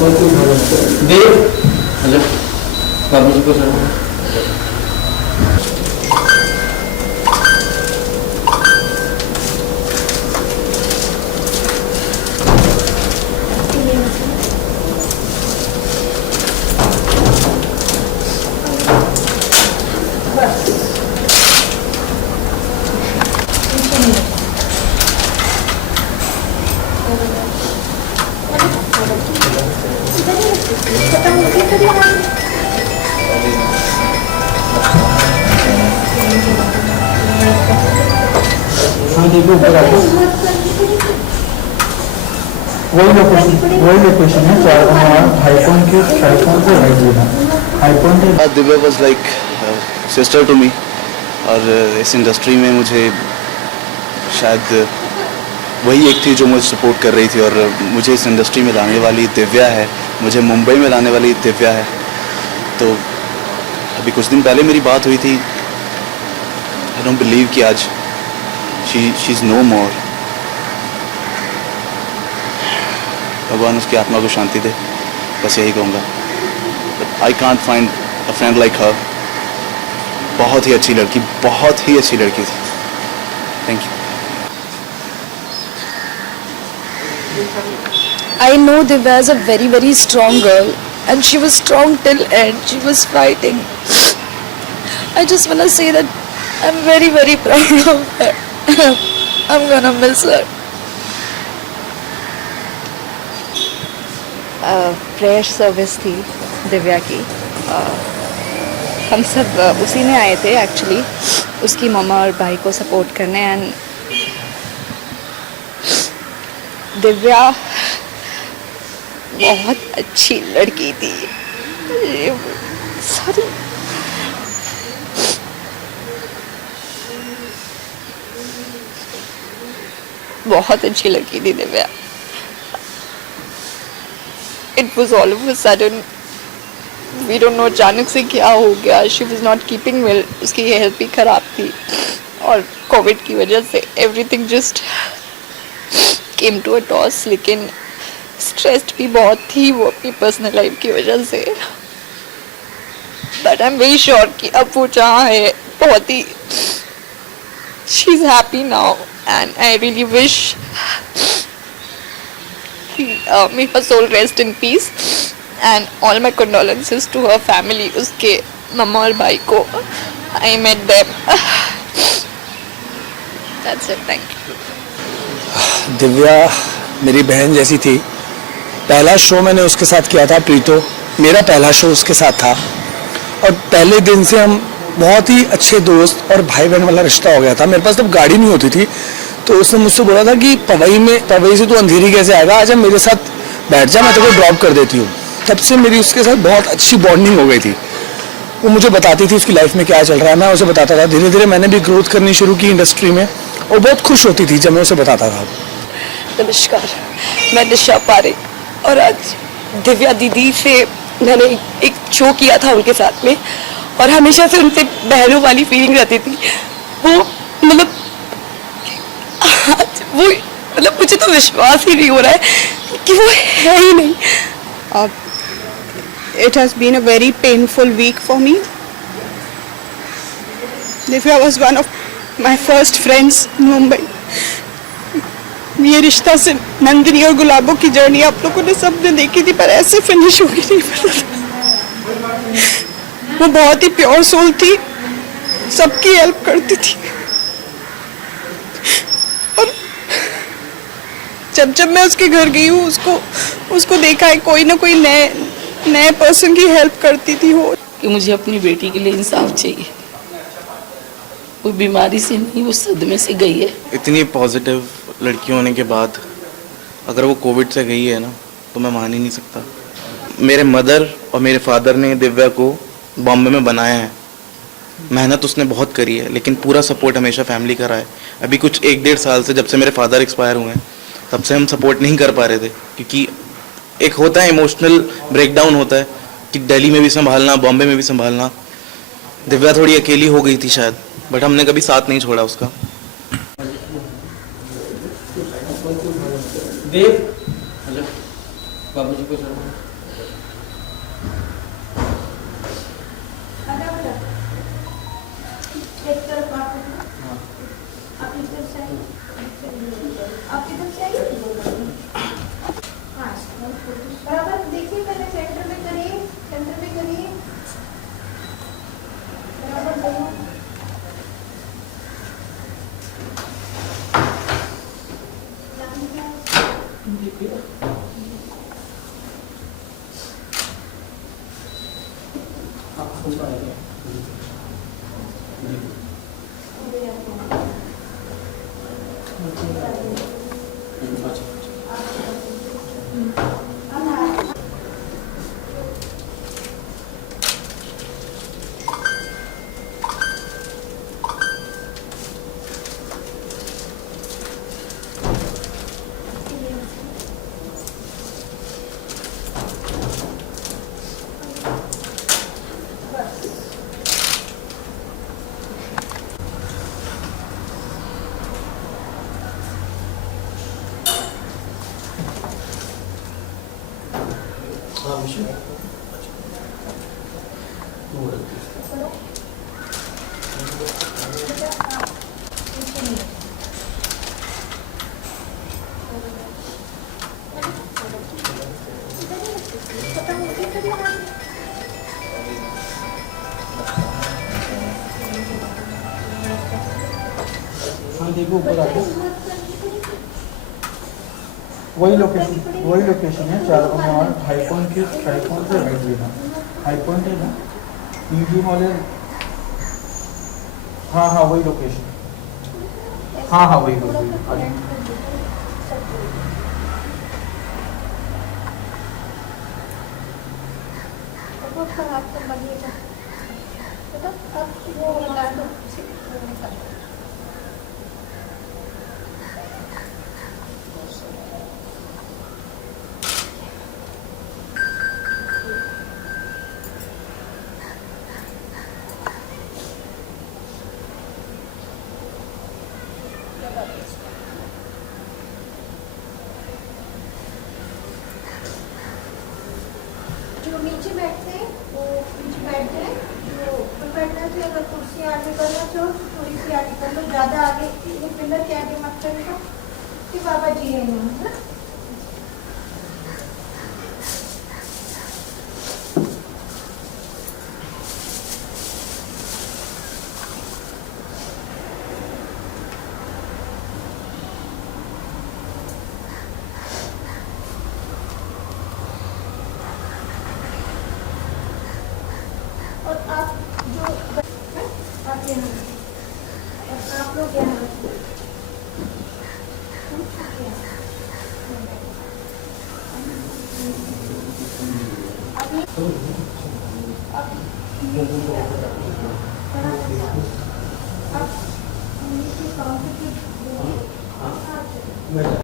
देव hello बाबू जी को sir देखो ऊपर आपको वही लोकेशन है हाईपॉइंट के ट्राईपॉइंट से राइट लेना high point. Divya was like sister to me और इस इंडस्ट्री में मुझे शायद वही एक थी जो मुझे सपोर्ट कर रही थी और मुझे इस इंडस्ट्री में लाने वाली दिव्या है, मुझे मुंबई में लाने वाली दिव्या है। तो अभी कुछ दिन पहले मेरी बात हुई थी। आई डोंट बिलीव कि आज शी इज़ नो मोर। भगवान उसकी आत्मा को शांति दे, बस यही कहूँगा। I can't find a friend like her. बहुत ही अच्छी लड़की, बहुत ही अच्छी लड़की थी। Thank you. I know Divya is a very, very strong girl and she was strong till end. She was fighting. I just want to say that I'm very, very proud of her. I'm gonna miss her. Prayer service थी दिव्या की। हम सब उसी में आए थे actually, उसकी मम्मा और भाई को सपोर्ट करने। एंड दिव्या बहुत अच्छी लड़की थी। सॉरी, बहुत अच्छी लड़की थी Divya. It was all of a sudden, we don't know अचानक से क्या हो गया। She was not keeping well, उसकी हेल्थ भी खराब थी और कोविड की वजह से everything just came to a toss. लेकिन स्ट्रेस्ड भी बहुत थी वो अपनी पर्सनल लाइफ की वजह से। But I am very sure कि अब वो जहाँ है बहुत ही she is happy now and I really wish may her soul rest in peace and all my condolences to her family, उसके मम्मा और भाई को। I met them. That's it, thank you. Divya मेरी बहन जैसी थी। पहला शो मैंने उसके साथ किया था, प्रीतो मेरा पहला शो उसके साथ था और पहले दिन से हम बहुत ही अच्छे दोस्त और भाई बहन वाला रिश्ता हो गया था। मेरे पास तब गाड़ी नहीं होती थी तो उसने मुझसे बोला था कि पवई से तू अंधेरी कैसे आएगा, आज मेरे साथ बैठ जा, मैं तेरे को ड्रॉप कर देती हूँ। तब से मेरी उसके साथ बहुत अच्छी बॉन्डिंग हो गई थी। वो मुझे बताती थी उसकी लाइफ में क्या चल रहा है, मैं उसे बताता था। धीरे धीरे मैंने भी ग्रोथ करनी शुरू की इंडस्ट्री में और बहुत खुश होती थी जब मैं उसे बताता था। नमस्कार, मैं दिशा पारेख और आज दिव्या दीदी से मैंने एक शो किया था उनके साथ में और हमेशा से उनसे बहनों वाली फीलिंग रहती थी। वो मतलब आज वो मतलब मुझे तो विश्वास ही नहीं हो रहा है कि वो है ही नहीं। It has been a very painful week for me. Divya was one of my first friends in Mumbai. ये रिश्ता से नंदिनी और गुलाबों की जर्नी आप लोगों ने सबने देखी थी, पर ऐसे फिनिश होगी नहीं पता था। वो बहुत ही प्योर सोल थी, सबकी हेल्प करती थी और जब जब मैं उसके घर गई हूँ उसको देखा है कोई ना कोई नए पर्सन की हेल्प करती थी वो। कि मुझे अपनी बेटी के लिए इंसाफ चाहिए। वो बीमारी से नहीं, वो सदमे से गई है। इतनी पॉजिटिव लड़की होने के बाद अगर वो कोविड से गई है ना तो मैं मान ही नहीं सकता। मेरे मदर और मेरे फादर ने दिव्या को बॉम्बे में बनाया है। मेहनत उसने बहुत करी है लेकिन पूरा सपोर्ट हमेशा फैमिली का रहा है। अभी कुछ 1-1.5 साल से जब से मेरे फादर एक्सपायर हुए हैं तब से हम सपोर्ट नहीं कर पा रहे थे क्योंकि एक होता है इमोशनल ब्रेकडाउन होता है कि दिल्ली में भी संभालना, बॉम्बे में भी संभालना। दिव्या थोड़ी अकेली हो गई थी शायद, बट हमने कभी साथ नहीं छोड़ा उसका। देव हेलो बाबू जी को सर एक तरफ आप इधर से आप इधर से आइए। हाँ बराबर देखिए, पहले सेंटर में करिए, सेंटर में करिए बराबर दोनों। हाँ देखो ऊपर आके वही लोकेशन है। चार हाई पॉइंट के हाई पॉइंट से राइट लेना, हाई पॉइंट है ना ईडी मॉल है। हाँ हाँ वही लोकेशन, हाँ हाँ वही वही। आपको बनिएगा तो अब वो लगा दो। जो नीचे बैठते हैं वो नीचे बैठ जाए, जो ऊपर बैठना चाहिए। अगर कुर्सी आगे करना चाहो तो थोड़ी सी आगे कर लो, ज़्यादा आगे ये पिलर के आगे मत करेगा कि बाबा जी है यहाँ, है ना। और आप जो आप यहाँ और आप लोग यहाँ अब